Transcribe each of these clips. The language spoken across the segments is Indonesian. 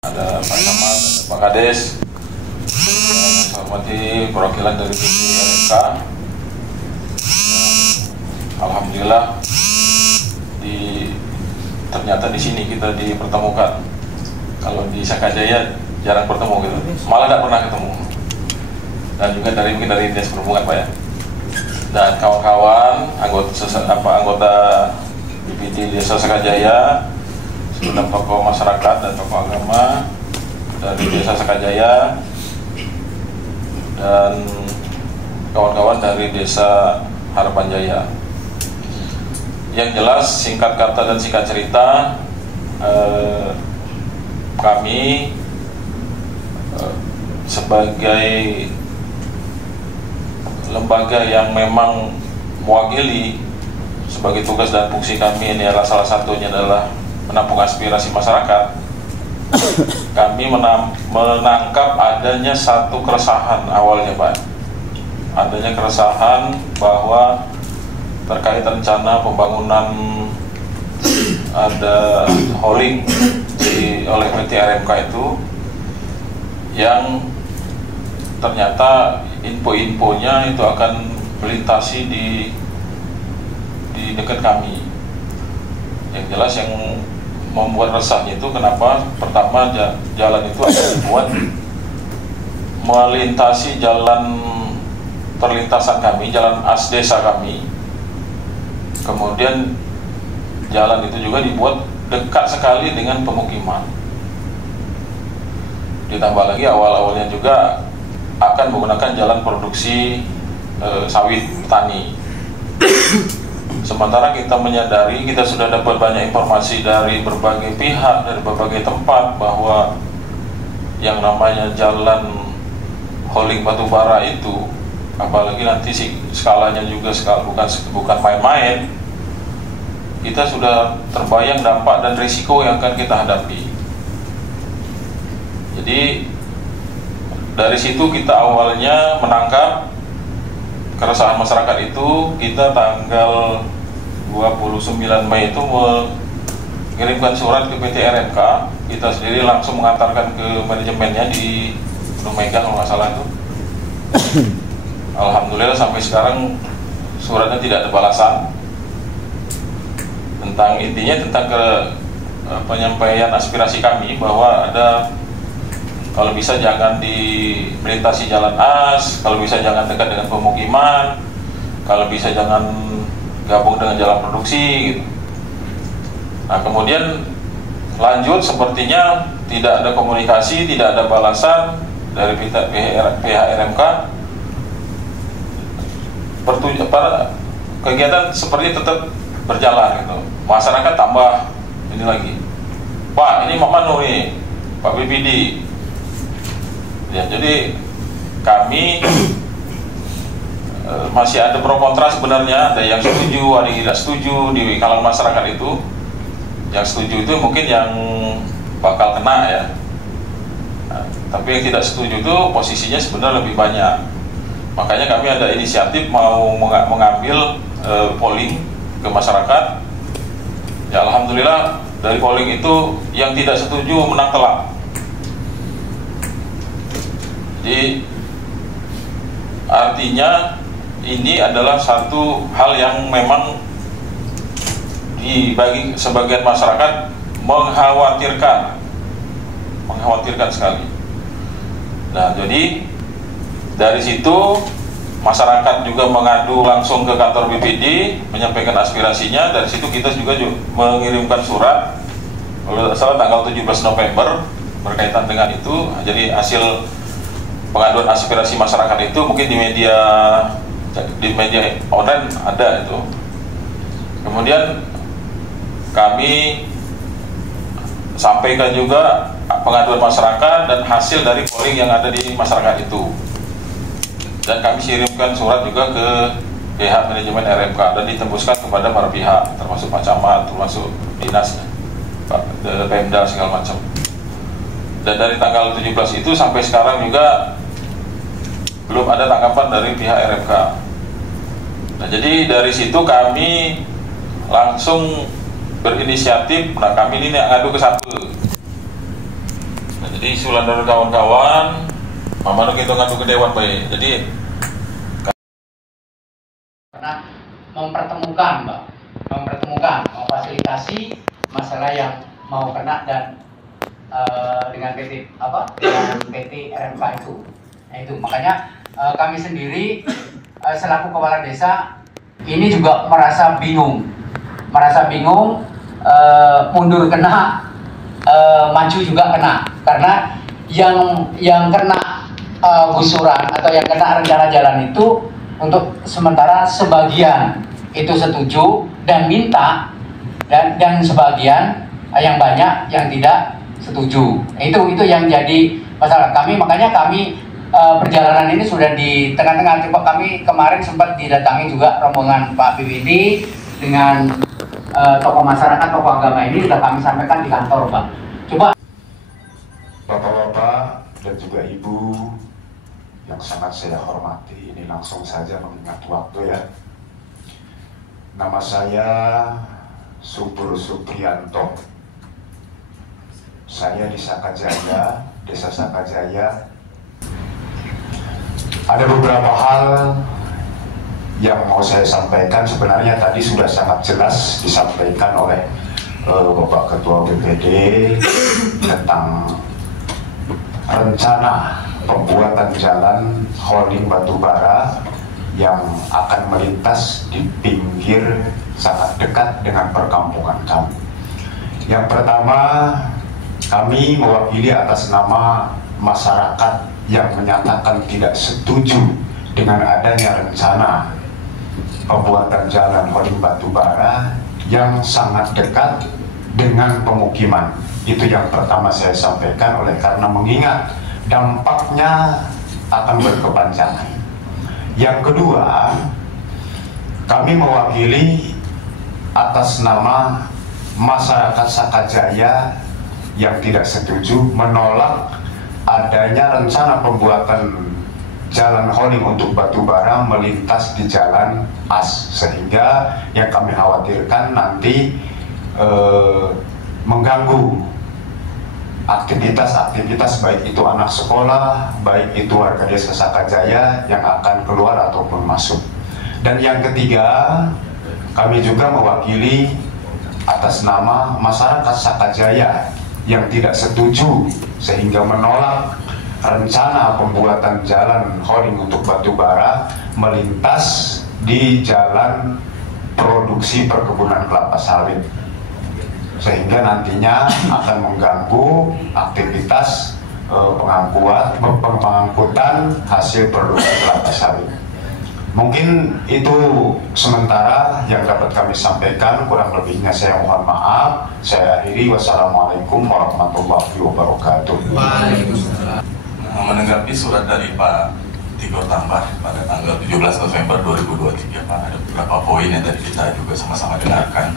ada Pak Camat, ada Pak Kades, yang saya hormati perwakilan dari RMK. Alhamdulillah ternyata di sini kita dipertemukan. Kalau di Sakajaya jarang bertemu gitu, malah tidak pernah ketemu. Dan juga mungkin dari Dinas Perhubungan Pak ya. Dan kawan-kawan anggota BPD Desa Sakajaya, segenap tokoh masyarakat dan tokoh agama dari Desa Sakajaya, dan kawan-kawan dari Desa Harapan Jaya. Yang jelas, singkat kata dan singkat cerita, kami sebagai lembaga yang memang mewakili, sebagai tugas dan fungsi kami ini adalah salah satunya adalah menampung aspirasi masyarakat. Kami menangkap adanya satu keresahan awalnya Pak, adanya keresahan bahwa terkait rencana pembangunan ada hauling oleh PT RMK itu, yang ternyata info-infonya itu akan melintasi di dekat kami. Yang jelas yang membuat resahnya itu kenapa? Pertama, jalan itu akan dibuat melintasi jalan perlintasan kami, jalan as desa kami. Kemudian jalan itu juga dibuat dekat sekali dengan pemukiman. Ditambah lagi awal-awalnya juga akan menggunakan jalan produksi sawit tani. Sementara kita menyadari, kita sudah dapat banyak informasi dari berbagai pihak, dari berbagai tempat, bahwa yang namanya jalan hauling batubara itu, apalagi nanti skalanya juga bukan main-main, kita sudah terbayang dampak dan risiko yang akan kita hadapi. Jadi dari situ kita awalnya menangkap keresahan masyarakat itu. Kita tanggal 29 Mei itu mengirimkan surat ke PT RMK. Kita sendiri langsung mengantarkan ke manajemennya di Gunung Mega kalau nggak salah itu. Alhamdulillah sampai sekarang suratnya tidak ada balasan. Tentang penyampaian aspirasi kami bahwa ada, kalau bisa jangan melintasi jalan as, kalau bisa jangan dekat dengan pemukiman, kalau bisa jangan gabung dengan jalan produksi gitu. Nah kemudian lanjut, sepertinya tidak ada komunikasi, tidak ada balasan dari pihak RMK. Kegiatan seperti tetap berjalan gitu. Masyarakat tambah ini lagi, Pak ini Mak Manu nih, Pak BPD ya. Jadi kami masih ada pro kontra sebenarnya, ada yang setuju, ada yang tidak setuju di kalangan masyarakat itu. Yang setuju itu mungkin yang bakal kena ya, tapi yang tidak setuju itu posisinya sebenarnya lebih banyak. Makanya kami ada inisiatif mau mengambil polling ke masyarakat. Ya alhamdulillah dari polling itu yang tidak setuju menang telak. Jadi artinya ini adalah satu hal yang memang dibagi sebagian masyarakat mengkhawatirkan sekali. Nah jadi dari situ masyarakat juga mengadu langsung ke kantor BPD menyampaikan aspirasinya. Dari situ kita juga mengirimkan surat salah tanggal 17 November berkaitan dengan itu. Jadi hasil pengaduan aspirasi masyarakat itu mungkin di media online ada itu. Kemudian kami sampaikan juga pengaduan masyarakat dan hasil dari polling yang ada di masyarakat itu. Dan kami kirimkan surat juga ke pihak manajemen RMK dan ditembuskan kepada para pihak, termasuk Pak Camat, termasuk dinasnya, Pak Pemda segala macam. Dan dari tanggal 17 itu sampai sekarang juga belum ada tanggapan dari pihak RMK. Nah jadi dari situ kami langsung berinisiatif. Nah kami ini ngadu ke satu. Jadi usulan dari kawan-kawan, mama kita ngadu ke dewan baik. Jadi karena mempertemukan, memfasilitasi masalah yang mau kena dan dengan PT RMK itu. Nah itu makanya kami sendiri selaku kepala desa ini juga merasa bingung, mundur kena, maju juga kena, karena yang kena gusuran atau yang kena rencana jalan itu untuk sementara sebagian itu setuju dan minta, dan sebagian yang banyak yang tidak setuju. Itu yang jadi masalah kami. Makanya kami perjalanan ini sudah di tengah-tengah. Coba kami kemarin sempat didatangi juga rombongan Pak BWD dengan tokoh masyarakat, tokoh agama ini sudah kami sampaikan di kantor, Pak. Coba Bapak-bapak dan juga Ibu yang sangat saya hormati, ini langsung saja mengingat waktu ya. Nama saya Subur Suprianto. Saya di Sakajaya, Desa Sakajaya. Ada beberapa hal yang mau saya sampaikan. Sebenarnya tadi sudah sangat jelas disampaikan oleh Bapak Ketua BPD tentang rencana pembuatan jalan holding batubara yang akan melintas di pinggir sangat dekat dengan perkampungan kami. Yang pertama, kami mewakili atas nama masyarakat yang menyatakan tidak setuju dengan adanya rencana pembuatan jalan holding batubara yang sangat dekat dengan pemukiman. Itu yang pertama saya sampaikan, oleh karena mengingat dampaknya akan berkepanjangan. Yang kedua, kami mewakili atas nama masyarakat Sakajaya yang tidak setuju, menolak adanya rencana pembuatan jalan holding untuk batubara melintas di jalan AS, sehingga yang kami khawatirkan nanti mengganggu aktivitas baik itu anak sekolah, baik itu warga desa Sakajaya yang akan keluar ataupun masuk. Dan yang ketiga, kami juga mewakili atas nama masyarakat Sakajaya yang tidak setuju sehingga menolak rencana pembuatan jalan holding untuk batubara melintas di jalan produksi perkebunan kelapa sawit, sehingga nantinya akan mengganggu aktivitas pengangkutan hasil produksi kelapa sawit. Mungkin itu sementara yang dapat kami sampaikan, kurang lebihnya saya mohon maaf. Saya akhiri, wassalamualaikum warahmatullahi wabarakatuh. Waalaikumsalam. Menanggapi surat dari Pak Tigor Tambah pada tanggal 17 November 2023, Pak, ada beberapa poin yang tadi kita juga sama-sama dengarkan.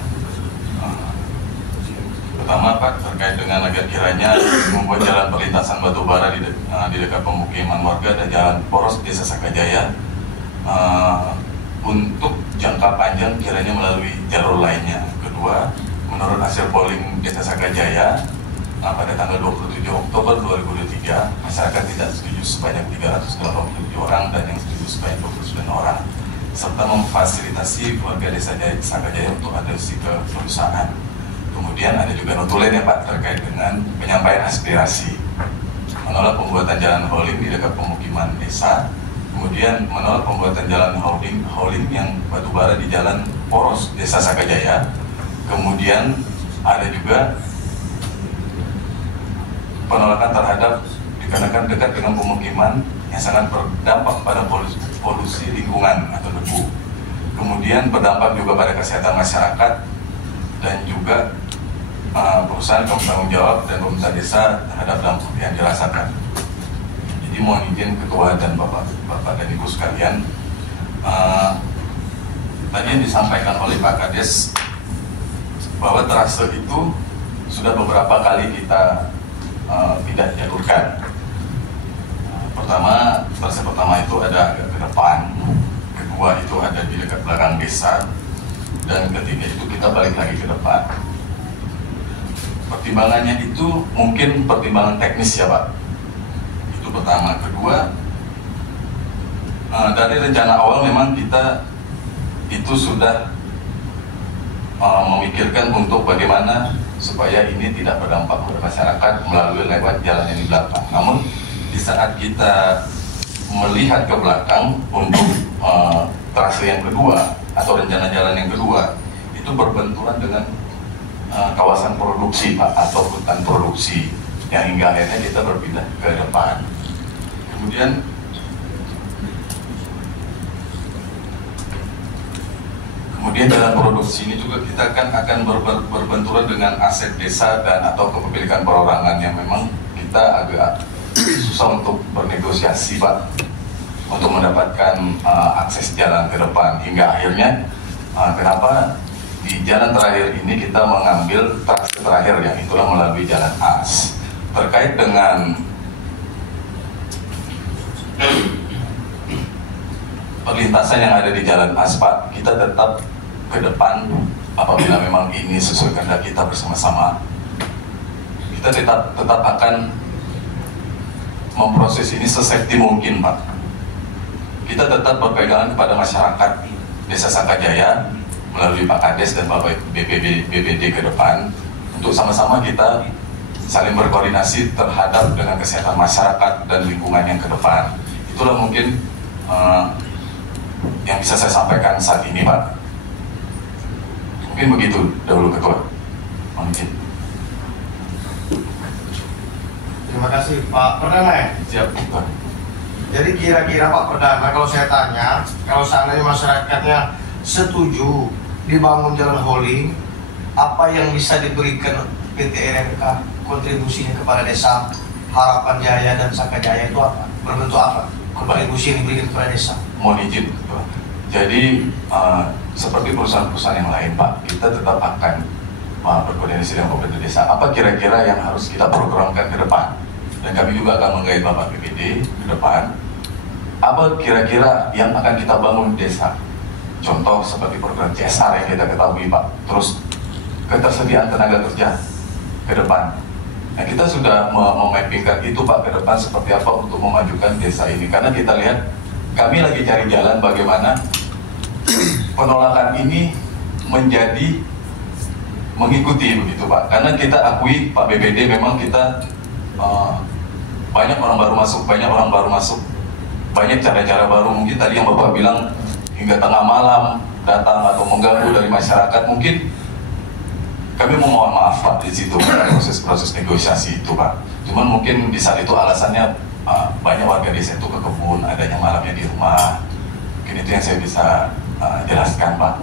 Pertama, Pak, terkait dengan agar kiranya membuat jalan perlintasan batubara di dekat pemukiman warga dan jalan poros Desa Sakajaya untuk jangka panjang kiranya melalui jalur lainnya. Kedua, menurut hasil polling Desa Sakajaya pada tanggal 27 Oktober 2023, masyarakat tidak setuju sebanyak 387 orang dan yang setuju sebanyak 29 orang, serta memfasilitasi keluarga Desa Sakajaya untuk adopsi ke perusahaan. Kemudian ada juga notulen ya Pak, terkait dengan penyampaian aspirasi, menolak pembuatan jalan holding di dekat pemukiman desa, kemudian menolak pembuatan jalan holding yang batubara di jalan poros Desa Sakajaya. Kemudian ada juga penolakan terhadap dikarenakan dekat dengan pemukiman yang sangat berdampak pada polusi lingkungan atau debu. Kemudian berdampak juga pada kesehatan masyarakat dan juga perusahaan bertanggung jawab dan pemerintah desa terhadap dampak yang dirasakan. Jadi mohon izin Ketua dan Bapak dan Ibu sekalian, tadi yang disampaikan oleh Pak Kades bahwa trase itu sudah beberapa kali kita tidak jalurkan. Trase pertama itu ada agak ke depan, kedua itu ada di dekat belakang desa, dan ketiga itu kita balik lagi ke depan. pertimbangannya itu mungkin pertimbangan teknis ya Pak. Itu pertama. Kedua, dari rencana awal memang kita itu sudah memikirkan untuk bagaimana supaya ini tidak berdampak kepada masyarakat melalui lewat jalan yang di belakang. Namun di saat kita melihat ke belakang untuk trase yang kedua atau rencana jalan yang kedua, itu berbenturan dengan kawasan produksi Pak, atau hutan produksi, yang hingga akhirnya kita berpindah ke depan. Kemudian dalam produksi ini juga kita akan berbenturan dengan aset desa dan atau kepemilikan perorangan yang memang kita agak susah untuk bernegosiasi Pak, untuk mendapatkan akses jalan ke depan, hingga akhirnya kenapa di jalan terakhir ini kita mengambil trase terakhir, yang itulah melalui jalan AS. Terkait dengan perlintasan yang ada di jalan AS Pak, kita tetap ke depan apabila memang ini sesuai kehendak kita bersama-sama. Kita tetap akan memproses ini sesafety mungkin Pak. Kita tetap berpegangan kepada masyarakat Desa Sakajaya melalui Pak Kades dan Bapak BPD ke depan, untuk sama-sama kita saling berkoordinasi terhadap dengan kesehatan masyarakat dan lingkungan yang ke depan. Itulah mungkin yang bisa saya sampaikan saat ini Pak. Mungkin begitu dahulu Ketua. Mungkin. Terima kasih Pak Perdana ya? Siap Ketua. Jadi kira-kira Pak Perdana, kalau saya tanya, kalau seandainya masyarakatnya setuju dibangun jalan hauling, apa yang bisa diberikan PT RMK kontribusinya kepada desa Harapan Jaya dan Sakajaya itu apa? Berbentuk apa? Kontribusi yang diberikan kepada desa? Mohon izin Ketua. Jadi seperti perusahaan-perusahaan yang lain Pak, kita tetap akan berkoordinasi dengan pemerintah desa. Apa kira-kira yang harus kita programkan ke depan? Dan kami juga akan menggait Bapak BPD ke depan. Apa kira-kira yang akan kita bangun di desa? Contoh seperti program CSR yang kita ketahui Pak. Terus ketersediaan tenaga kerja ke depan. Nah, kita sudah memappingkan itu Pak ke depan seperti apa untuk memajukan desa ini. Karena kita lihat kami lagi cari jalan bagaimana penolakan ini menjadi mengikuti begitu Pak. Karena kita akui Pak BPD memang kita banyak orang baru masuk, banyak cara-cara baru. Mungkin tadi yang Bapak bilang hingga tengah malam datang atau mengganggu dari masyarakat, mungkin kami memohon maaf Pak di situ proses negosiasi itu Pak. Cuman mungkin di saat itu alasannya banyak warga desa itu ke kebun, adanya malamnya di rumah. Mungkin itu yang saya bisa jelaskan Pak.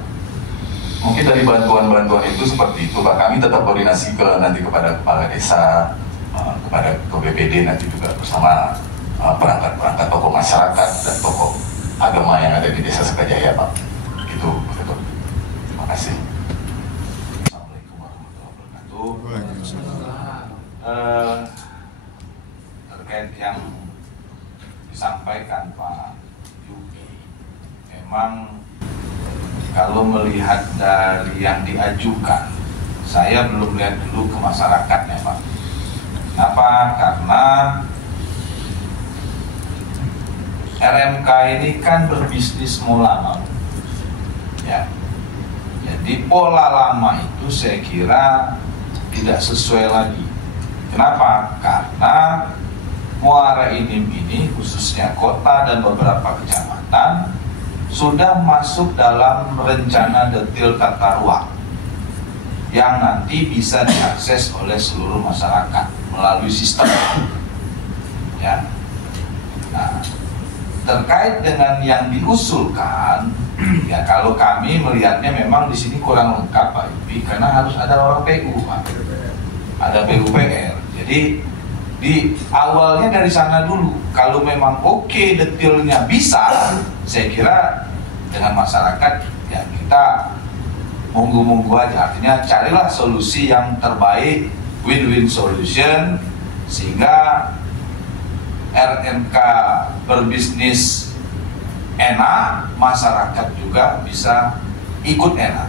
Mungkin dari bantuan-bantuan itu seperti itu Pak. Kami tetap koordinasi nanti kepada kepala desa, kepada BPD nanti juga bersama perangkat-perangkat tokoh masyarakat dan tokoh agama yang ada di Desa Sakajaya Pak. Itu betul. Terima kasih. Assalamualaikum warahmatullahi wabarakatuh. Terkait yang disampaikan Pak Yuki, memang kalau melihat dari yang diajukan, saya belum lihat dulu ke masyarakatnya Pak. Kenapa? Karena RMK ini kan berbisnis lama, ya. Jadi pola lama itu saya kira tidak sesuai lagi. Kenapa? Karena Muara Inim ini khususnya kota dan beberapa kecamatan sudah masuk dalam rencana detail tata ruang yang nanti bisa diakses oleh seluruh masyarakat melalui sistem, ya. Nah, terkait dengan yang diusulkan, ya kalau kami melihatnya memang di sini kurang lengkap Pak Yupi, karena harus ada orang PU Pak, ada PUPR. Jadi di awalnya dari sana dulu. Kalau memang oke detailnya bisa, saya kira dengan masyarakat ya kita monggo-monggo aja. Artinya carilah solusi yang terbaik, win-win solution, sehingga RMK berbisnis enak, masyarakat juga bisa ikut enak.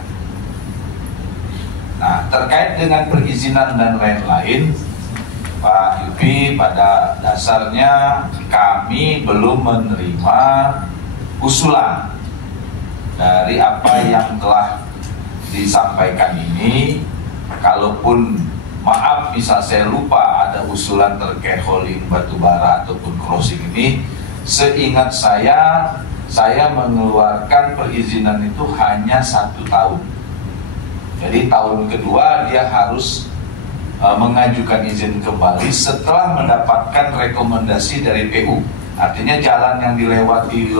Nah, terkait dengan perizinan dan lain-lain, Pak Yupi, pada dasarnya kami belum menerima usulan dari apa yang telah disampaikan ini. Kalaupun maaf misal saya lupa ada usulan terkait hauling batubara ataupun crossing ini, seingat saya mengeluarkan perizinan itu hanya 1 tahun. Jadi tahun kedua dia harus mengajukan izin kembali setelah mendapatkan rekomendasi dari PU. Artinya jalan yang dilewati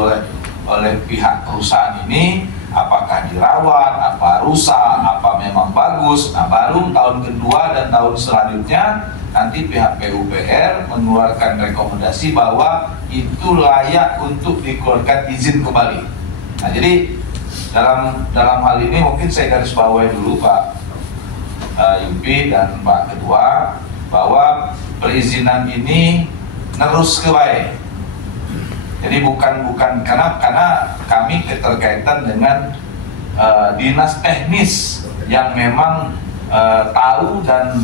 oleh pihak perusahaan ini apakah dirawat, apa rusak, apa memang bagus. Nah, baru tahun kedua dan tahun selanjutnya nanti pihak PUPR mengeluarkan rekomendasi bahwa itu layak untuk dikeluarkan izin kembali. Nah, jadi dalam hal ini mungkin saya garis bawahi dulu Pak Yupi dan Pak Ketua bahwa perizinan ini nerus ke baik. Jadi bukan karena kami keterkaitan dengan dinas teknis yang memang tahu dan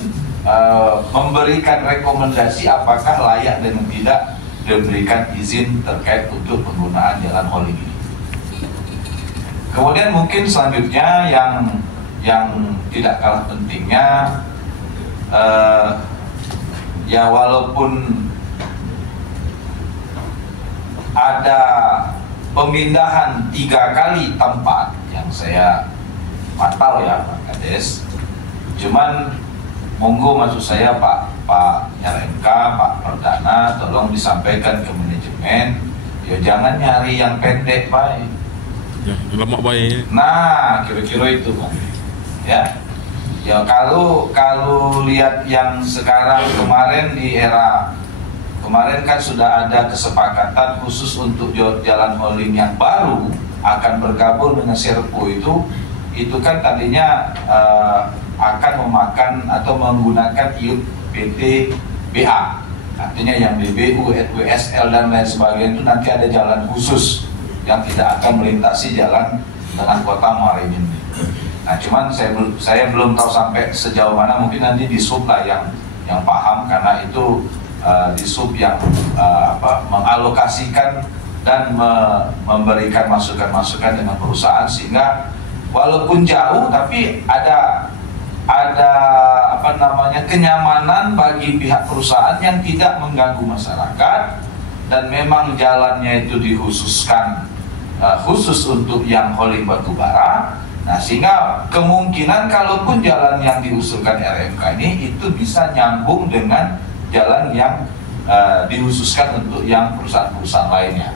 memberikan rekomendasi apakah layak dan tidak diberikan izin terkait untuk penggunaan jalan hauling ini. Kemudian mungkin selanjutnya yang tidak kalah pentingnya, ya walaupun ada pemindahan 3 kali tempat yang saya pantau ya Pak Kades, cuman monggo maksud saya Pak RMK, Pak Perdana, tolong disampaikan ke manajemen, ya jangan nyari yang pendek Pak. Ya, lemak baik. Nah, kira-kira itu Pak. Ya kalau lihat yang sekarang, kemarin kan sudah ada kesepakatan khusus untuk jalan hauling yang baru akan bergabung dengan Serpo itu kan tadinya akan memakan atau menggunakan iup PT BH, artinya yang BBU, WSL dan lain sebagainya itu nanti ada jalan khusus yang tidak akan melintasi jalan dengan kota Muara Enim. Nah, cuman saya belum tahu sampai sejauh mana, mungkin nanti di sub lah yang paham, karena itu di sub yang mengalokasikan dan memberikan masukan-masukan dengan perusahaan, sehingga walaupun jauh tapi ada kenyamanan bagi pihak perusahaan yang tidak mengganggu masyarakat, dan memang jalannya itu dikhususkan khusus untuk yang hauling batubara. Nah, sehingga kemungkinan kalaupun jalan yang diusulkan RMK ini itu bisa nyambung dengan jalan yang dikhususkan untuk yang perusahaan-perusahaan lainnya.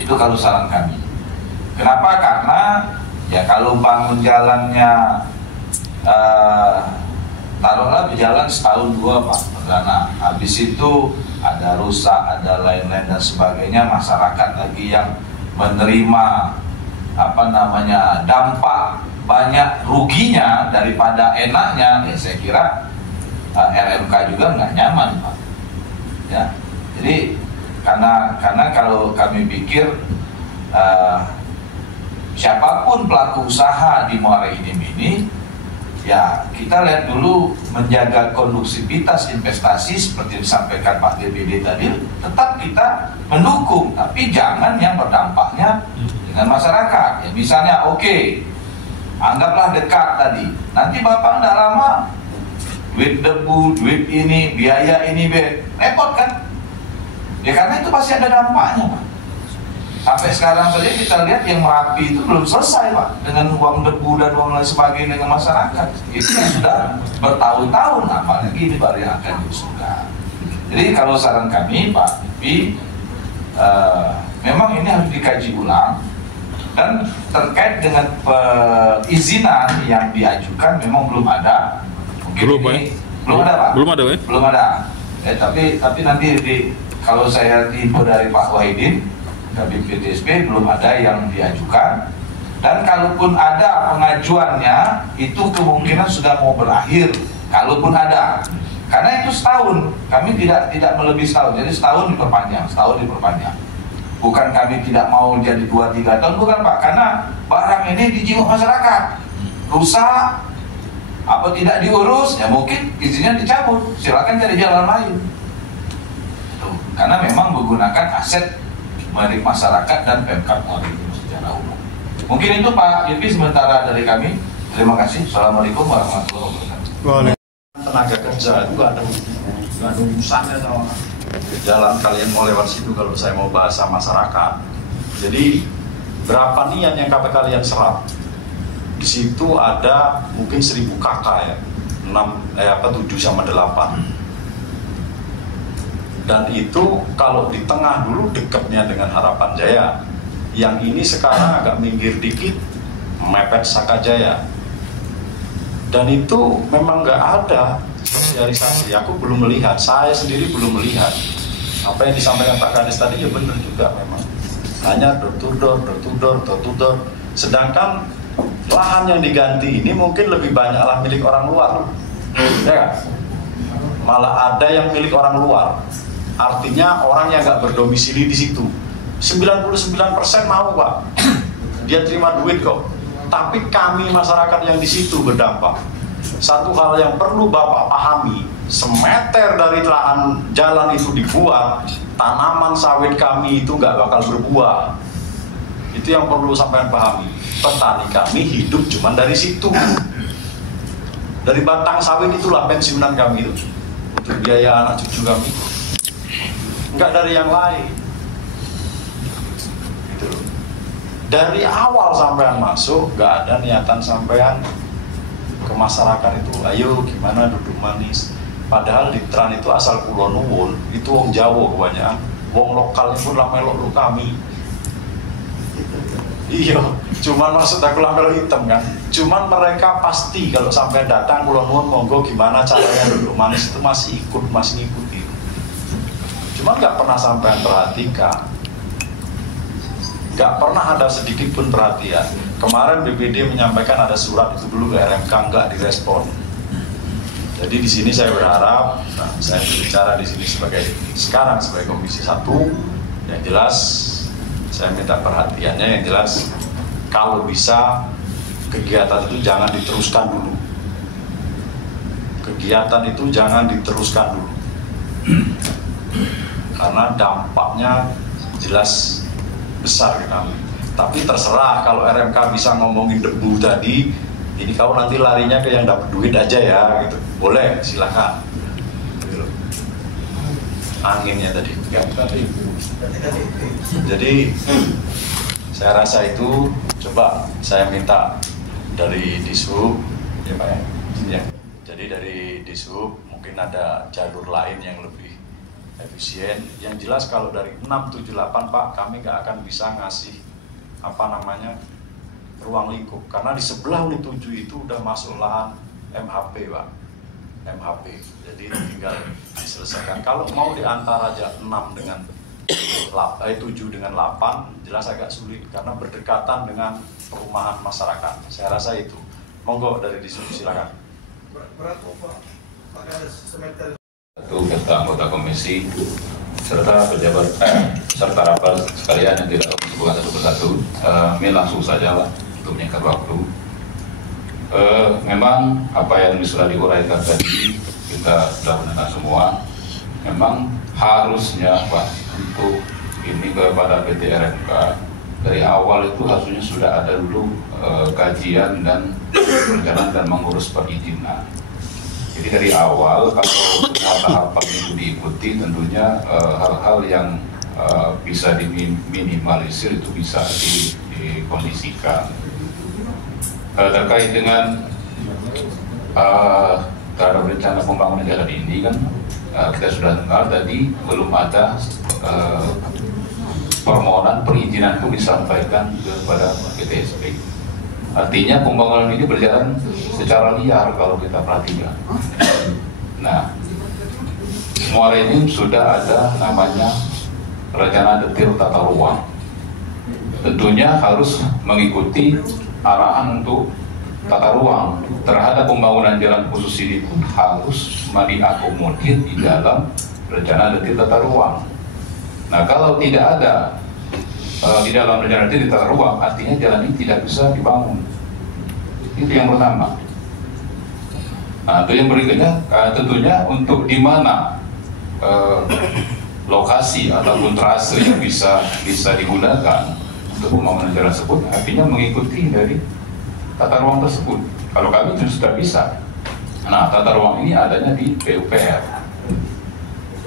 Itu kalau saran kami. Kenapa? Karena ya kalau bangun jalannya taruhlah berjalan setahun 2 Pak Perdana, habis itu ada rusak, ada lain-lain dan sebagainya, masyarakat lagi yang menerima dampak banyak ruginya daripada enaknya, ya saya kira RMK juga nggak nyaman Pak. Ya, jadi karena kalau kami pikir siapapun pelaku usaha di Muara Enim ini, ya kita lihat dulu menjaga kondusivitas investasi seperti disampaikan Pak DPD tadi, tetap kita mendukung, tapi jangan yang berdampaknya dengan masyarakat. Ya misalnya anggaplah dekat tadi, nanti Bapak nggak lama duit debu, duit ini, biaya ini, repot kan? Ya karena itu pasti ada dampaknya Pak. Sampai sekarang saja kita lihat yang Merapi itu belum selesai Pak, dengan uang debu dan uang lain sebagainya dengan masyarakat. Itu yang sudah bertahun-tahun, apalagi ini baru yang akan diusulkan. Jadi kalau saran kami Pak Yupi, memang ini harus dikaji ulang. Dan terkait dengan perizinan yang diajukan memang belum ada. Mungkin belum ada Pak. Belum ada. Tapi nanti kalau saya info dari Pak Wahidin, Kabin PTSP, belum ada yang diajukan. Dan kalaupun ada pengajuannya, itu kemungkinan sudah mau berakhir. Kalaupun ada, karena itu setahun, kami tidak melebihi setahun. Jadi setahun diperpanjang. Bukan kami tidak mau jadi 2-3 tahun, bukan Pak. Karena barang ini dijenguk masyarakat, rusak, Apa tidak diurus, ya mungkin izinnya dicabut, silakan cari jalan lain. Tuh, karena memang menggunakan aset milik masyarakat dan Pemkab Morenim secara umum. Mungkin itu Pak Yudi sementara dari kami. Terima kasih. Assalamualaikum warahmatullahi wabarakatuh. Tenaga kerja itu gak ada urusannya sama jalan kalian mau lewat situ kalau saya mau bahasa masyarakat. Jadi berapa nian yang kalian serap? Di situ ada mungkin 1000 kakak ya, 7 sama 8. Dan itu kalau di tengah dulu dekatnya dengan Harapan Jaya. Yang ini sekarang agak minggir dikit, mepet Sakajaya. Dan itu memang nggak ada sosialisasi. Aku belum melihat, saya sendiri belum melihat. Apa yang disampaikan Pak Kades tadi ya benar juga memang. Hanya door to door. Sedangkan lahan yang diganti ini mungkin lebih banyaklah milik orang luar, ya kan? Malah ada yang milik orang luar. Artinya orang yang nggak berdomisili di situ. 99% mau Pak, dia terima duit kok. Tapi kami masyarakat yang di situ berdampak. Satu hal yang perlu Bapak pahami, semeter dari lahan jalan itu dibuat, tanaman sawit kami itu nggak bakal berbuah. Itu yang perlu sampai pahami. Petani kami hidup cuma dari situ. Dari batang sawit itulah pensiunan kami itu. Untuk biaya anak cucu kami. Enggak dari yang lain. Gitu. Dari awal sampean masuk, nggak ada niatan sampean ke masyarakat itu, ayo gimana duduk manis. Padahal di Tran itu asal Kulon Nuwun, itu wong Jawa kebanyakan. Wong lokal itu lah melok kami. Iya, cuman maksud aku lah melok hitam kan. Cuman mereka pasti kalau sampai datang Kulon Nuwun monggo gimana caranya duduk manis itu masih ngikuti. Cuman nggak pernah sampean perhatikan. Nggak pernah ada sedikit pun perhatian. Kemarin BPD menyampaikan ada surat itu dulu ke RMK, nggak direspon. Jadi di sini saya berharap, saya berbicara di sini sekarang sebagai Komisi 1, yang jelas saya minta perhatiannya, yang jelas kalau bisa kegiatan itu jangan diteruskan dulu. Kegiatan itu jangan diteruskan dulu. Karena dampaknya jelas besar ke kami. Tapi terserah kalau RMK bisa ngomongin debu tadi, ini kau nanti larinya ke yang dapat duit aja ya, gitu. Boleh, silakan. Gitu. Anginnya tadi. Ya, tadi. Jadi saya rasa itu coba saya minta dari Dishub, ya Pak ya. Jadi dari Dishub mungkin ada jalur lain yang lebih efisien. Yang jelas kalau dari 678 Pak, kami nggak akan bisa ngasih ruang lingkup karena di sebelah unit 7 itu udah masuk lahan MHP Pak, MHP. Jadi tinggal diselesaikan. Kalau mau diantara aja 6 dengan 7 dengan 8 jelas agak sulit karena berdekatan dengan perumahan masyarakat. Saya rasa itu. Monggo dari Dishub silakan. Satu serta anggota komisi serta pejabat serta rapat sekalian yang tidak disebutkan satu persatu. Ini langsung saja lah untuk menyingkat waktu. Memang apa yang sudah diuraikan tadi kita sudah mendengar semua. Memang harusnya Pak untuk ini kepada PT RMK dari awal itu harusnya sudah ada dulu kajian dan perencanaan dan mengurus perizinan. Jadi dari awal kalau semua tahapan itu diikuti tentunya hal-hal yang bisa diminimalisir itu bisa dikondisikan. Terkait dengan terhadap rencana pembangunan jalan ini kan kita sudah dengar tadi belum ada permohonan perizinan itu disampaikan kepada PTSP. Artinya pembangunan ini berjalan secara liar kalau kita perhatikan. Nah, Muara ini sudah ada namanya rencana detail tata ruang. Tentunya harus mengikuti arahan untuk tata ruang terhadap pembangunan jalan khusus ini pun harus diakomodir di dalam rencana detail tata ruang. Nah, kalau tidak ada di dalam rencana detail tata ruang, artinya jalan ini tidak bisa dibangun. Itu yang pertama. Nah, itu yang berikutnya tentunya untuk di mana lokasi ataupun trase yang bisa digunakan untuk pembangunan jalan tersebut, artinya mengikuti dari tata ruang tersebut. Kalau kami itu sudah bisa. Nah, tata ruang ini adanya di PUPR.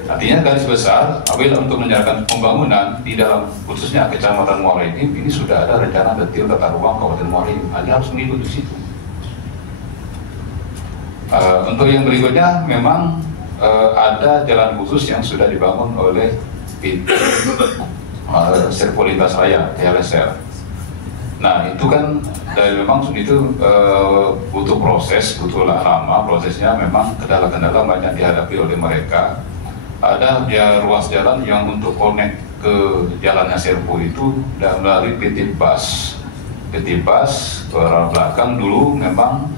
Artinya garis besar, apabila untuk menjalankan pembangunan di dalam khususnya Kecamatan Muara ini sudah ada rencana detail tata ruang Kabupaten Muara Enim. Anda harus mengikuti situ. Untuk yang berikutnya memang ada jalan khusus yang sudah dibangun oleh PT Serpo Lintas Raya (TLSR). Nah, itu kan dari memang itu butuh proses, butuh lama prosesnya, memang kendala-kendala banyak dihadapi oleh mereka. Ada ruas jalan yang untuk connect ke jalannya Serpo itu dan melalui PT BAS. PT BAS ke arah belakang dulu memang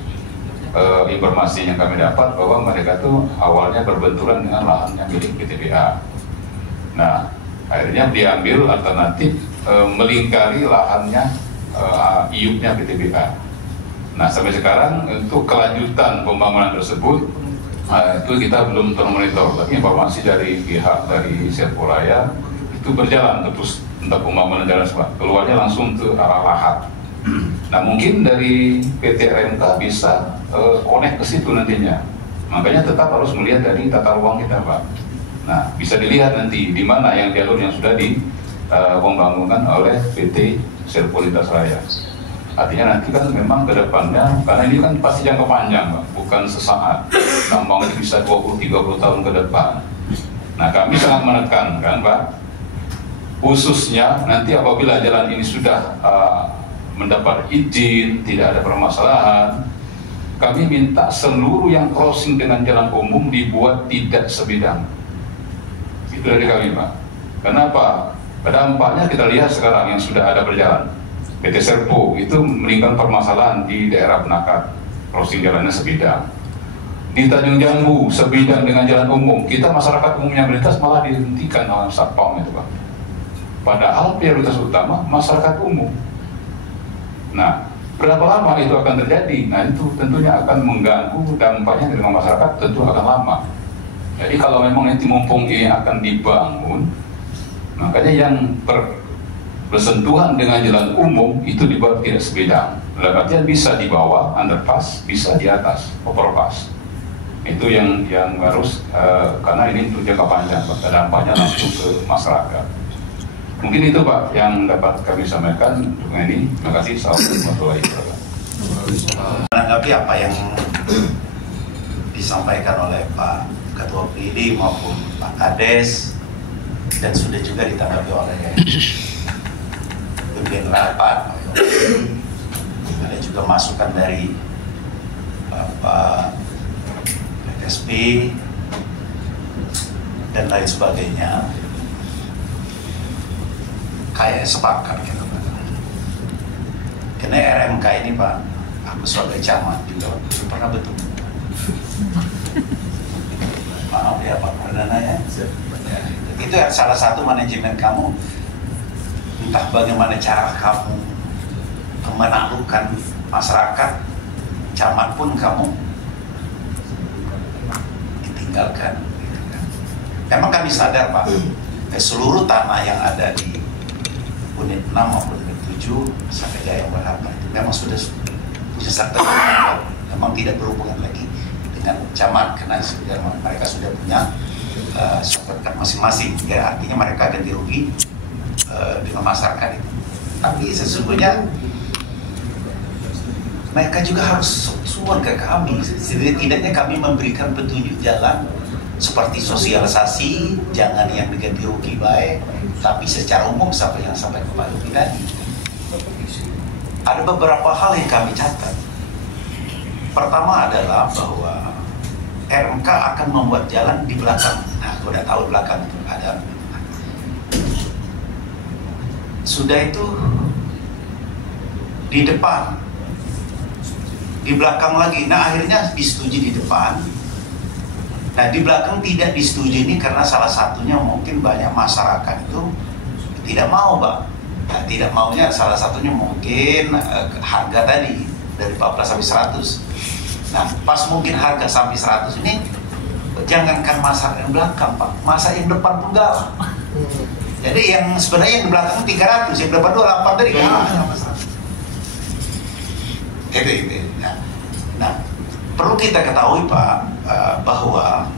informasi yang kami dapat bahwa mereka tuh awalnya berbenturan dengan lahannya milik PTBA. Nah, akhirnya diambil alternatif melingkari lahannya IUP-nya PTBA. Nah, sampai sekarang untuk kelanjutan pembangunan tersebut itu kita belum termonitor, tapi informasi dari pihak dari Serpo Raya itu berjalan terus untuk pembangunan jalan keluarnya langsung ke arah Lahat. Nah, mungkin dari PT RMK bisa connect ke situ nantinya. Makanya tetap harus melihat dari tata ruang kita, Pak. Nah, bisa dilihat nanti di mana yang jalur yang sudah pembangunan oleh PT Serpo Lintas Raya. Artinya nanti kan memang ke depannya, karena ini kan pasti jangka panjang, Pak, bukan sesaat. Pembangunan bisa 20-30 tahun ke depan. Nah, kami sangat menekankan, Pak, khususnya nanti apabila jalan ini sudah mendapat izin, tidak ada permasalahan, kami minta seluruh yang crossing dengan jalan umum dibuat tidak sebidang. Itu dari kami, Pak. Kenapa? Dampaknya kita lihat sekarang yang sudah ada berjalan. PT Serpo itu meninggalkan permasalahan di daerah Penakat, crossing jalannya sebidang. Di Tanjung Jambu, sebidang dengan jalan umum, kita masyarakat umumnya melintas malah dihentikan oleh Satpam itu, Pak. Padahal prioritas utama masyarakat umum. Nah, berapa lama itu akan terjadi? Nah, itu tentunya akan mengganggu, dampaknya dengan masyarakat tentu akan lama. Jadi kalau memang nanti mumpung ini akan dibangun, makanya yang bersentuhan dengan jalan umum itu dibuat tidak sebidang. Artinya bisa di bawah underpass, bisa di atas overpass. Itu yang harus karena ini untuk jangka panjang, dampaknya langsung ke masyarakat. Mungkin itu, Pak, yang dapat kami sampaikan untuk ini. Terima kasih. Assalamualaikum warahmatullahi wabarakatuh. Menanggapi apa yang disampaikan oleh Pak Ketua PD maupun Pak Kades dan sudah juga ditanggapi oleh pimpinan rapat, ada juga masukan dari Bapak PSP dan lain sebagainya. Kayak sepakat gitu, Pak. Karena RMK ini, Pak, aku sebagai camat juga pernah betul. Maaf ya Pak Perdana ya. Itu salah satu manajemen kamu, entah bagaimana cara kamu menaklukkan masyarakat, camat pun kamu ditinggalkan. Memang kami sadar, Pak, seluruh tanah yang ada di unit 6 maupun unit 7 Sakajaya yang berharga itu memang sudah punya sektor, memang tidak berhubungan lagi dengan camat karena mereka sudah punya sektor masing-masing, ya, artinya mereka ganti rugi dengan masyarakat itu. Tapi sesungguhnya mereka juga harus suun ke kami, setidaknya kami memberikan petunjuk jalan seperti sosialisasi, jangan yang diganti rugi baik, tapi secara umum sampai yang sampai ke Pak Luki tadi. Ada beberapa hal yang kami catat. Pertama adalah bahwa RMK akan membuat jalan di belakang. Nah, aku udah tahu belakang itu ada. Sudah itu di depan, di belakang lagi. Nah, akhirnya disetujui di depan. Nah, di belakang tidak disetujui ini karena salah satunya mungkin banyak masyarakat itu tidak mau, Pak. Nah, tidak maunya salah satunya mungkin harga tadi dari 14 sampai 100. Nah, pas mungkin harga sampai 100 ini, jangankan masa yang belakang Pak, masa yang depan pun galah. Jadi yang sebenarnya yang di belakang 300, yang depan 28 dari galah. Itu. Nah, perlu kita ketahui Pak, bahwa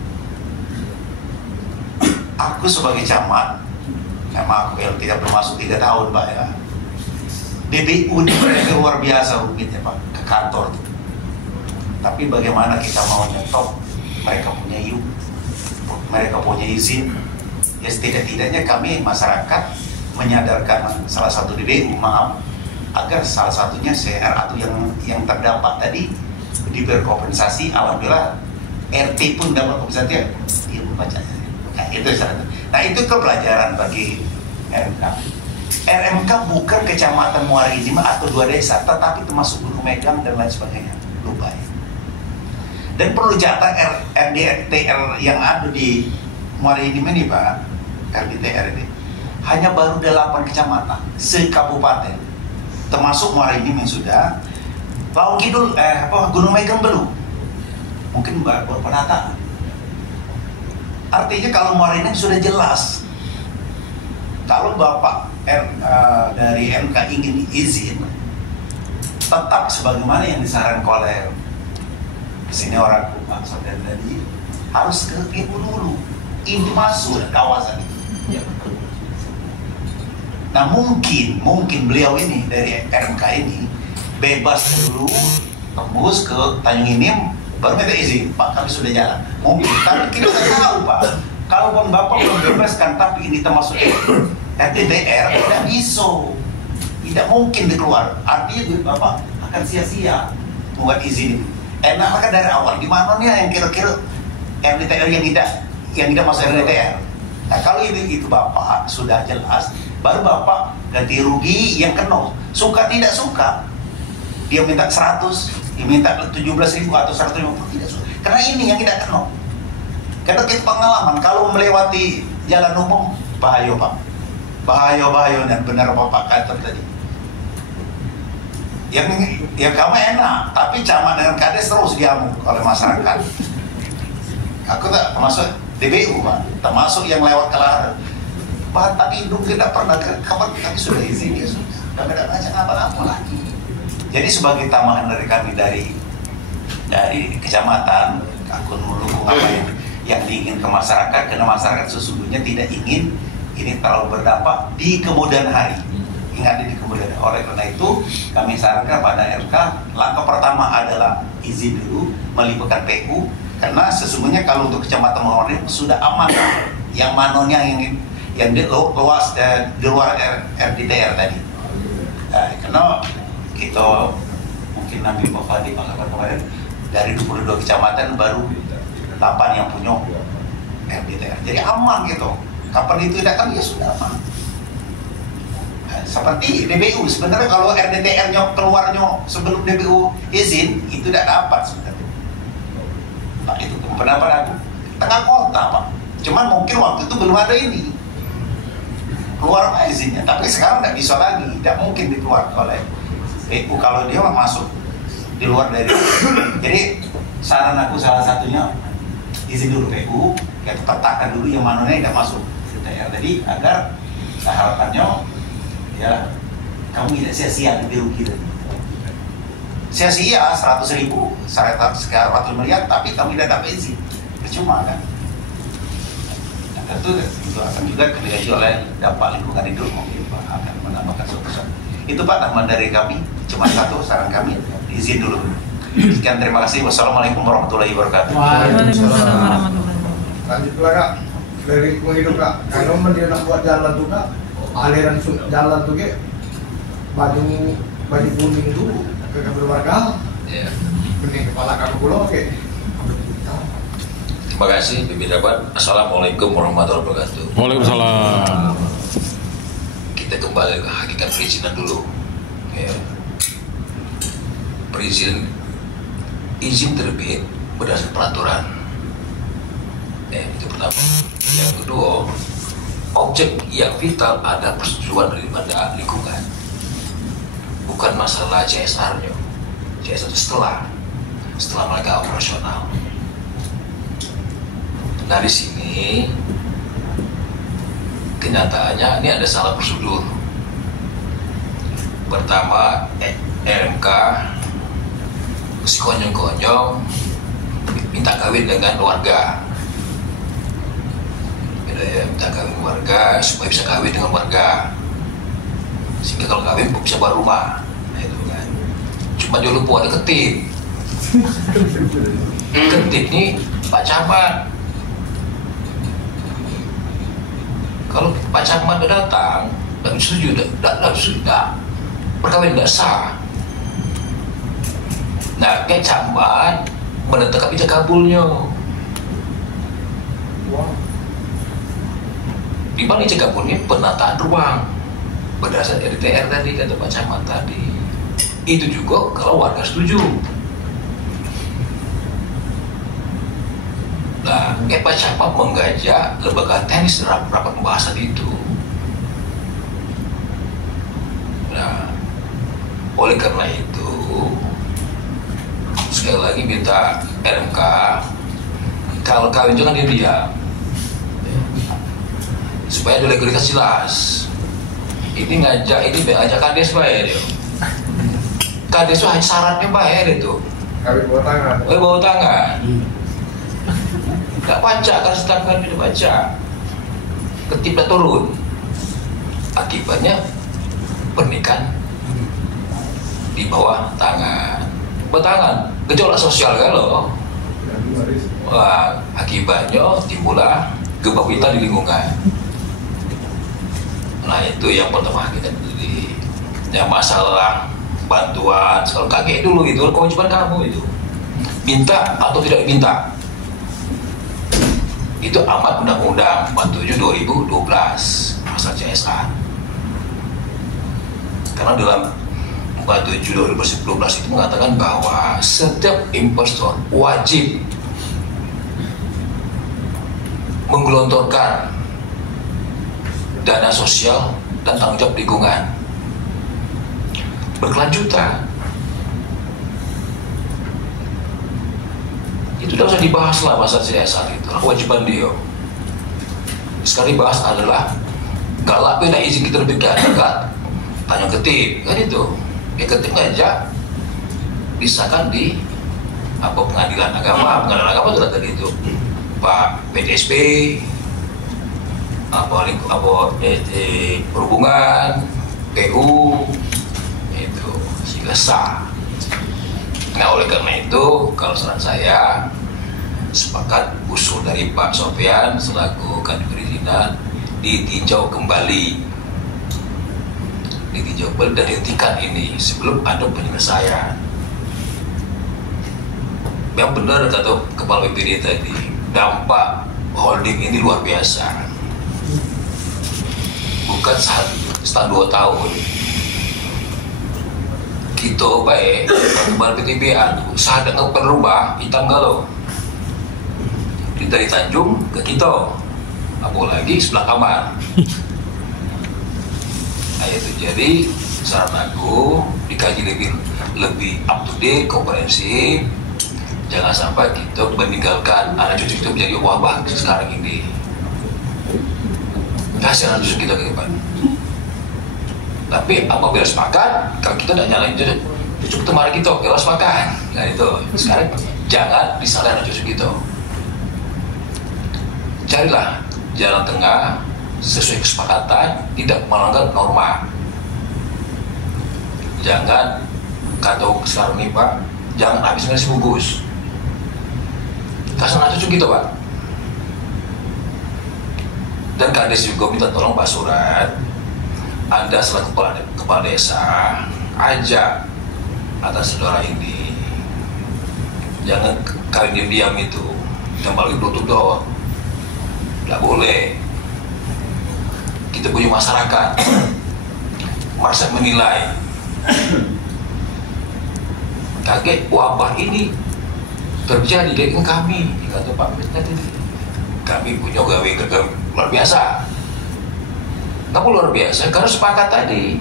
aku sebagai camat, nama aku yang tidak bermasuk 3 tahun Pak ya, DBU ini mereka luar biasa rumitnya Pak, ke kantor tuh. Tapi bagaimana kita mau nyetop, mereka punya yuk, mereka punya izin. Ya setidak-tidaknya kami masyarakat menyadarkan salah satu DBU, maaf, agar salah satunya CR atau yang terdampak tadi diberi kompensasi. Alhamdulillah RT pun dapat kompensasi, dia membacanya. Nah itu syaratnya. Nah itu pelajaran bagi RMK. RMK bukan kecamatan Muara Enim atau 2 desa, tetapi termasuk Gunung Megang dan lain sebagainya. Lupa ya. Dan perlu catat RDTR yang ada di Muara Enim ini Pak, RDTR ini hanya baru 8 kecamatan se-kabupaten, termasuk Muara Enim yang sudah. Laut Kidul, Gunung Megang belum. Mungkin baru penataan. Artinya kalau Muara Enim sudah jelas. Kalau Bapak dari MK ingin izin, tetap sebagaimana yang disarankan oleh sini orang Pak Saudara tadi, harus ke PU dulu. Ini masuk kawasan ini. Nah mungkin beliau ini dari RMK ini bebas dulu, tembus ke Tanjung Enim, baru minta izin, Pak kami sudah jalan. Mungkin, tapi kita tidak tahu Pak. Kalaupun Bapak belum bebaskan, tapi ini termasuk RDTR, tidak bisa, tidak mungkin dikeluar. Artinya duit Bapak akan sia-sia membuat izin. Enak kan dari awal, gimana nih yang kira-kira RDTR yang tidak masuk RDTR. Nah kalau itu Bapak sudah jelas, baru Bapak ganti rugi yang kena. Suka tidak suka, dia minta 100, dia minta 17.000 atau 150, tidak suka. Karena ini yang tidak kena. Karena kita pengalaman, kalau melewati jalan umum, bahaya Pak. Bahaya dan benar Bapak kata tadi. Yang kamu enak, tapi camat dengan kades terus diamuk oleh masyarakat. Aku tak termasuk DBU Pak, termasuk yang lewat Kelahar. Batang hidung tidak pernah kapan kami sudah izin ya sudah. Kami tidak baca apa-apa lagi. Jadi sebagai tambahan dari kami dari kecamatan, aku mendukung apa yang diinginkan masyarakat, karena masyarakat sesungguhnya tidak ingin ini terlalu berdampak di kemudian hari. Ingat di kemudian hari. Oleh karena itu kami sarankan pada RK, langkah pertama adalah izin dulu, melibatkan PU, karena sesungguhnya kalau untuk kecamatan Muara Enim sudah aman. Yang manonya yang di luas di luar RDTR tadi. Karena kita mungkin Nabi Pak Fadi kemarin dari 22 kecamatan baru 8 yang punya RDTR. Jadi aman gitu. Kapan itu datang ya sudah aman. Seperti DBU sebenarnya kalau RDTR-nya keluarnya sebelum DBU izin itu tidak dapat sebenarnya. Nah itu pendapat aku. Tengah kota Pak. Cuman mungkin waktu itu belum ada ini. Keluar izinnya. Tapi sekarang tidak bisa lagi. Tidak mungkin dikeluarkan oleh PU kalau dia masuk di luar dari. Jadi saran aku salah satunya izin dulu PU, kita petakan dulu yang mana yang tidak masuk RDTR tadi agar harapannya ya kamu tidak sia-sia dirugi tadi. Sia-sia 100.000, 100 miliar, tapi kami tidak dapat izin, percuma kan? Nah, tentu itu akan juga dilihat oleh dampak lingkungan hidup, mungkin Pak akan menambahkan sesuatu. Itu Pak tambahan dari kami, cuma satu saran kami, izin dulu. Sekian, terima kasih. Wassalamualaikum warahmatullahi wabarakatuh. Waalaikumsalam warahmatullahi wabarakatuh. Lanjut pula Kak, dari lingkungan hidup Kak. Kalau dia nak buat jalan tuh Kak, aliran jalan tuh Kak, baju kuning tuh ke kabel warga. Ya. Bening kepala kamu pulau oke. Terima kasih, Bibi Dapat. Assalamualaikum warahmatullahi wabarakatuh. Waalaikumsalam. Kita kembali ke hakikat perizinan dulu. Ya. Izin terbit berdasarkan peraturan. Itu pertama. Yang kedua, objek yang vital ada persetujuan daripada lingkungan. Bukan masalah CSR-nya. CSR setelah. setelah mereka operasional. Nah di sini kenyataannya ini ada salah prosedur. Pertama, RMK si konyong-konyong minta kawin dengan warga. Minta kawin warga supaya bisa kawin dengan warga, sehingga kalau kawin bisa bawa rumah. Nah, itu kan. Cuma dia lupa ada ketip. Ketip nih Pak Camat. Kalau Pak Camat udah datang dan setuju, sudah perkawinan tidak sah. Nah, kayak Camat menetapkan ijazah kabulnya. Di mana ijazah kabulnya? Penataan ruang berdasarkan RTR tadi, kata Pak Camat tadi. Itu juga kalau warga setuju. Nah, Pak Camat menggajak lembaga teknis rapat pembahasan itu. Nah, oleh karena itu, sekali lagi minta RMK, kalau kawin jangan diam, supaya ada legalitas jelas. Ini ngajak kades bayar ya. Kades itu hanya syaratnya bayar itu. Kawin bawa tangan. Bawa tangan. Gak baca, kan sedangkan tidak baca, ketipnya turun. Akibatnya pernikahan di bawah tangan, bertangan, gejolak sosial kan loh. Wah, akibatnya timbullah gempa di lingkungan. Nah itu yang pertama kita beli. Yang masalah bantuan, kalau kaget dulu itu kewajiban kamu itu minta atau tidak minta. Itu amat Undang-Undang 47 2012 pasal CSR. Karena dalam 47 2012 itu mengatakan bahwa setiap investor wajib menggelontorkan dana sosial dan tanggung jawab lingkungan berkelanjutan. Itu tidak usah dibahas lah pasal CSR itu, kewajiban dia. Sekali bahas adalah gak laku nak izin kita terbitkan, gak tanya ketip kan itu. Ketip aja disahkan di pengadilan agama sudah tadi itu Pak PTSP, perhubungan, PU itu sehingga sah. Nah oleh karena itu, kalau saran saya sepakat usul dari Pak Sofyan selaku Kadif Perizinan ditinjau kembali dan dihentikan ini sebelum ada penyelesaian. Yang benar kata Kepala BPD tadi, dampak holding ini luar biasa. Bukan setelah 2 tahun. Kita baik, kembali PTBA, saat nggak berubah, hitam galau. Dari Tanjung ke kita, apalagi sebelah kamar. Nah itu jadi saran aku dikaji lebih up to date, komprehensif. Jangan sampai kita meninggalkan anak cucu kita menjadi wabah sekarang ini. Kasih anak cucu kita ke depan. Tapi apabila sepakat, kalau kita tidak nyalain cucu temara kita, kalau sepakat. Nah itu, sekarang jangan disalahin anak cucu kita. Carilah jalan tengah sesuai kesepakatan, tidak melanggar norma. Jangan, kata sekarang nih Pak, jangan habis ngasih bungkus. Kasih anak cucu kita Pak. Dan Kades juga minta tolong Pak Surat, Anda selaku kepala desa, ajak atas saudara ini. Jangan kalian diam-diam itu, kembali door-to-door. Tidak boleh. Kita punya masyarakat merasa menilai. Kaget wabah ini terjadi dengan kami, kata Pak tadi. Kami punya gawe luar biasa. Kamu luar biasa karena sepakat tadi.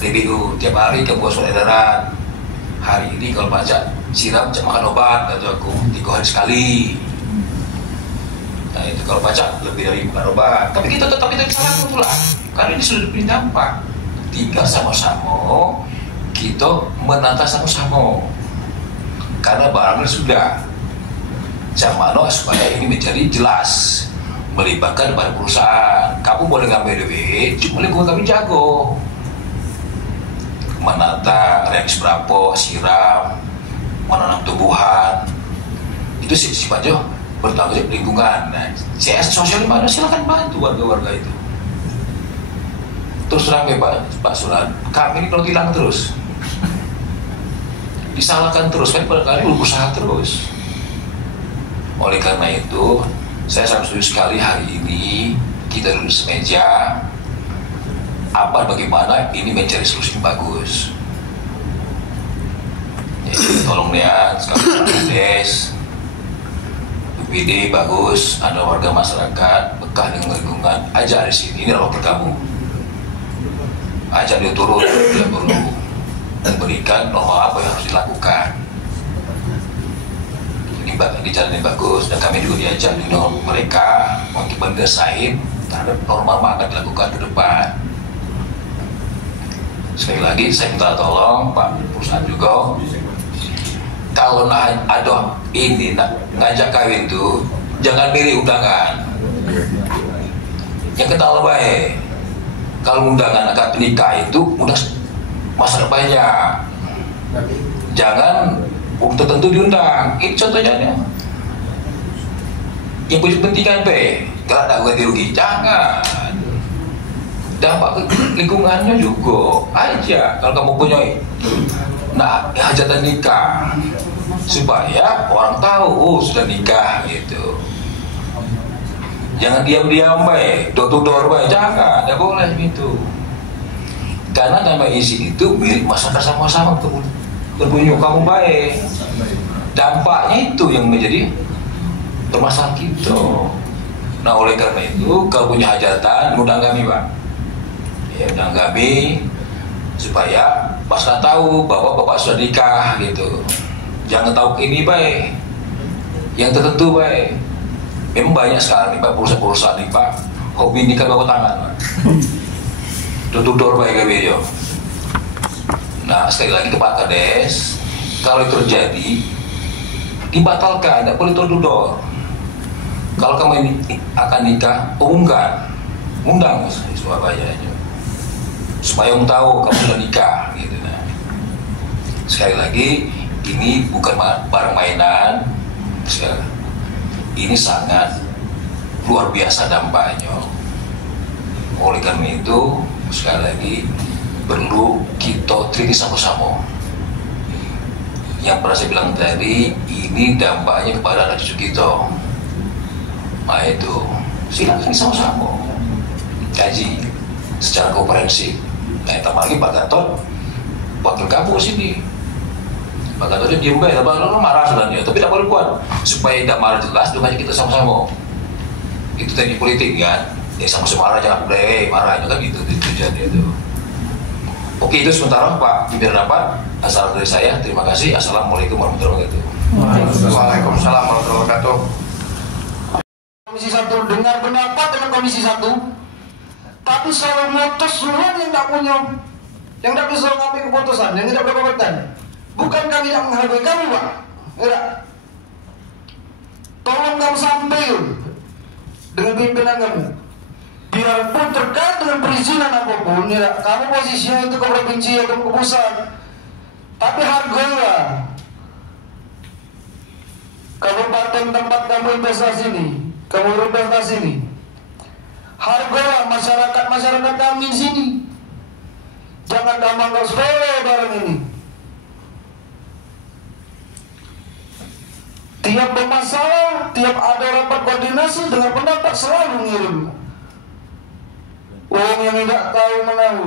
DBU tiap hari ke buat surat edaran, hari ini kalau baca siram makan obat, kata aku 3 hari sekali. Nah itu kalau baca lebih dari makan obat, tapi kita tetap kita salah pula, karena ini sudah diberi dampak. Tinggal sama-sama kita menata sama-sama, karena barangnya sudah Jamano supaya ini menjadi jelas, melibatkan pada perusahaan. Kamu boleh ngambil duit, cuma lingkungan kami jago menata reaksi berapa, siram, menanam tumbuhan, itu sifatnya bertanggung jawab lingkungan. Nah, CS sosial mana silakan bantu warga-warga itu. Terus terang ya Pak Suran, kami ini kalau hilang terus, disalahkan terus, kan pada kali berusaha terus. Oleh karena itu, saya sangat setuju sekali hari ini kita duduk semeja, bagaimana ini mencari solusi yang bagus. Jadi tolong lihat sekarang des, UPD bagus, ada warga masyarakat bekah dengan lingkungan, ajak di sini, ini adalah wakil kamu. Ajak dia turun, dia perlu dan berikan norma apa yang harus dilakukan. Ini jalan yang bagus, dan kami juga diajak di mereka untuk mendesain terhadap norma apa akan dilakukan ke depan. Sekali lagi saya minta tolong Pak perusahaan juga, kalau ada ini ngajak kawin itu jangan pilih undangan yang kenal baik. Kalau undangan akad nikah itu undang masyarakat banyak, jangan tertentu diundang. Ini contohnya yang punya kepentingan kalau ada ganti rugi, jangan. Dampak lingkungannya juga aja. Kalau kamu punya hajatan nikah, supaya orang tahu sudah nikah gitu. Jangan diam-diam door to door jangan, tidak boleh gitu. Karena nama izin itu milik masyarakat sama-sama berkunjung kamu baik. Dampaknya itu yang menjadi permasalahan kita. Nah oleh karena itu kalau punya hajatan undang kami Pak, ya undang kami supaya masyarakat tahu bahwa bapak sudah nikah gitu. Jangan tahu ini baik, yang tertentu baik. Memang banyak sekarang nih Pak perusahaan-perusahaan nih Pak hobi nikah bawa tangan Pak. Tutup door baik video. Nah sekali lagi ke Pak Kades, kalau itu terjadi dibatalkan, tidak boleh tutup door. Kalau kamu ini akan nikah, umumkan, undang Surabaya aja, supaya orang tahu kamu sudah nikah gitu. Nah. Sekali lagi ini bukan barang mainan, ini sangat luar biasa dampaknya. Oleh karena itu sekali lagi perlu kita teliti sama-sama. Yang pernah saya bilang tadi, ini dampaknya kepada anak cucu kita. Nah itu silakan sama-sama kaji secara komprehensif. Nah tambah lagi Pak Gatot, wakil kamu sini. Pak Gatot dia diem baik, lalu marah sebenarnya, tapi tidak boleh kuat supaya tidak marah jelas, dengan kita sama-sama. Itu teknik politik kan, ya sama-sama marah jangan boleh marah kan gitu tujuannya itu. Oke itu sementara Pak pimpinan rapat. Asal dari saya, terima kasih. Assalamualaikum warahmatullahi wabarakatuh. Waalaikumsalam warahmatullahi wabarakatuh. Komisi 1 dengar pendapat dengan Komisi 1, tapi selalu ngotos duluan yang tak punya, yang tak bisa mengambil keputusan, yang tidak berkompeten. Bukan kami tidak menghargai kamu Pak, tidak. Tolong kamu sampaikan dengan pimpinan kamu, biarpun terkait dengan perizinan apapun, ya, kamu posisinya itu ke provinsi atau ke pusat, tapi hargailah kabupaten tempat kamu investasi ini, kamu berinvestasi ini, hargailah masyarakat kami di sini. Jangan gampang gak sepele barang ini. Tiap bermasalah, tiap ada rapat koordinasi dengan pendapat selalu ngirim. Orang yang tidak tahu menahu.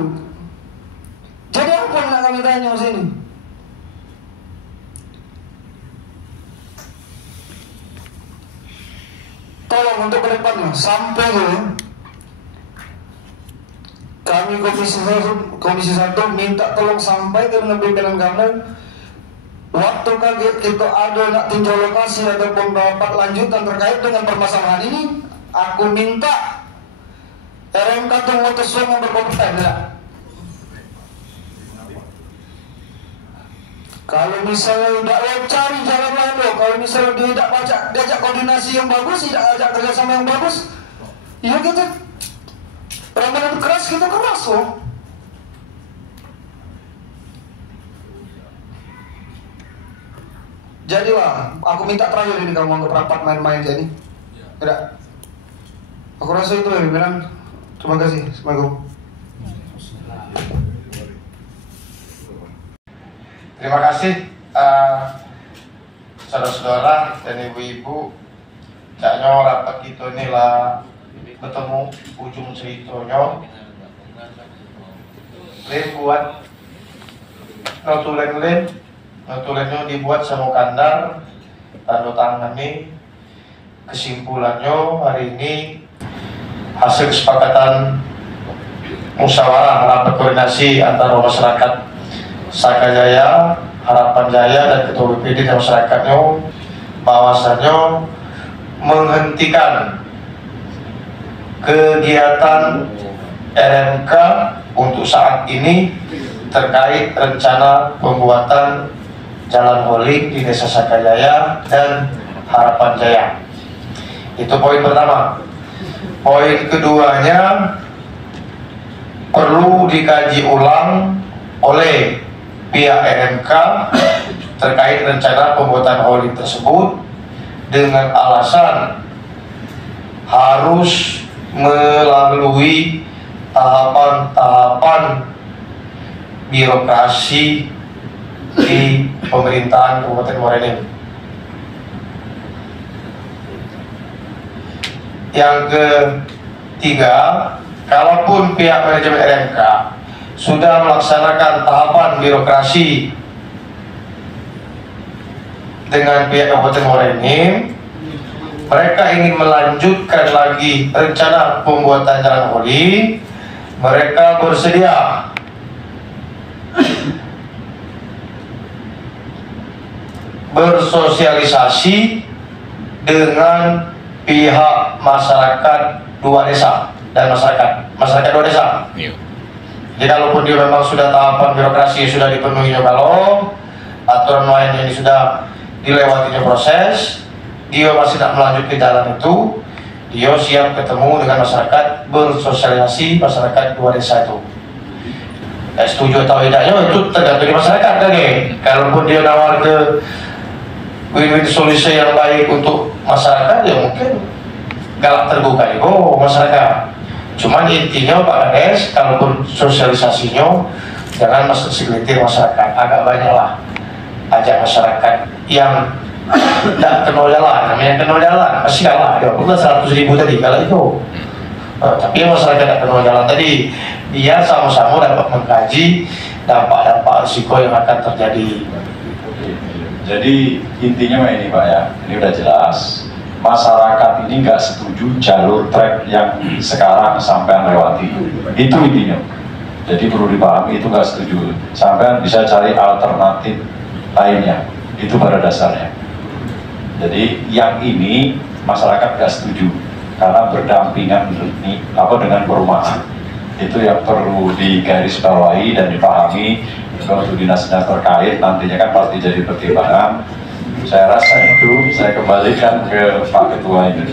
Jadi apa yang nak kami tanya di sini? Tolong untuk ke depannya sampai kami komisi 1 minta tolong sampaikan dengan pimpinan kamu waktu kaget kita ada nak tinjau lokasi ataupun dapat lanjutan terkait dengan permasalahan ini, aku minta RMK itu ngutus yang berkompeten ya. Kalau misalnya tidak cari jalan lain loh, kalau misalnya dia tidak diajak koordinasi yang bagus, tidak ajak kerjasama yang bagus, ya kita benar-benar keras, kita keras loh. Jadilah, aku minta terakhir ini kalau mau ke rapat main-main jadi. Tidak. Aku rasa itu ya pimpinan. Terima kasih. Assalamualaikum. Terima kasih saudara-saudara dan ibu-ibu. Caknya rapat kita ini lah ketemu ujung ceritanya. Lain buat notulennya dibuat sama Kandar, tanda tangan nih. Kesimpulannya hari ini hasil kesepakatan musyawarah rapat koordinasi antara masyarakat Sakajaya, Harapan Jaya dan Ketua BPD dan masyarakatnya bahwasanya menghentikan kegiatan RMK untuk saat ini terkait rencana pembuatan jalan hauling di Desa Sakajaya dan Harapan Jaya. Itu poin pertama. Poin keduanya, perlu dikaji ulang oleh pihak RMK terkait rencana pembuatan hauling tersebut dengan alasan harus melalui tahapan-tahapan birokrasi di pemerintahan Kabupaten Muara Enim. Yang ketiga, kalaupun pihak manajemen RMK sudah melaksanakan tahapan birokrasi dengan pihak Kabupaten Muara Enim, mereka ingin melanjutkan lagi rencana pembuatan jalan hauling, mereka bersedia bersosialisasi dengan pihak masyarakat dua desa dan masyarakat dua desa. Jadi kalaupun dia memang sudah tahapan birokrasi sudah dipenuhi, kalau aturan lain yang sudah dilewatinya proses, dia masih tak melanjutkan jalan itu, dia siap ketemu dengan masyarakat, bersosialisasi masyarakat dua desa itu. Setuju atau tidaknya itu tergantung di masyarakat kan ya. Kalaupun dia nawar ke win-win solusi yang baik untuk masyarakat, ya mungkin galak terbuka itu masyarakat. Cuman intinya Pak Kades, kalaupun sosialisasinya jangan masuk segelintir masyarakat, agak banyak lah ajak masyarakat yang tidak kenal jalan, namanya kenal jalan masih kalah, ya udah 100.000 tadi kalau itu. Tapi masyarakat tidak kenal jalan tadi, dia sama-sama dapat mengkaji dampak-dampak risiko yang akan terjadi. Jadi intinya ini Pak ya, ini udah jelas. Masyarakat ini nggak setuju jalur trek yang sekarang sampean lewati. Itu intinya. Jadi perlu dipahami itu nggak setuju. Sampean bisa cari alternatif lainnya. Itu pada dasarnya. Jadi yang ini masyarakat nggak setuju karena berdampingan dengan perumahan. Itu yang perlu digarisbawahi dan dipahami. Untuk dinas-dinas terkait nantinya kan pasti jadi pertimbangan. Saya rasa itu saya kembalikan ke Pak Ketua ini.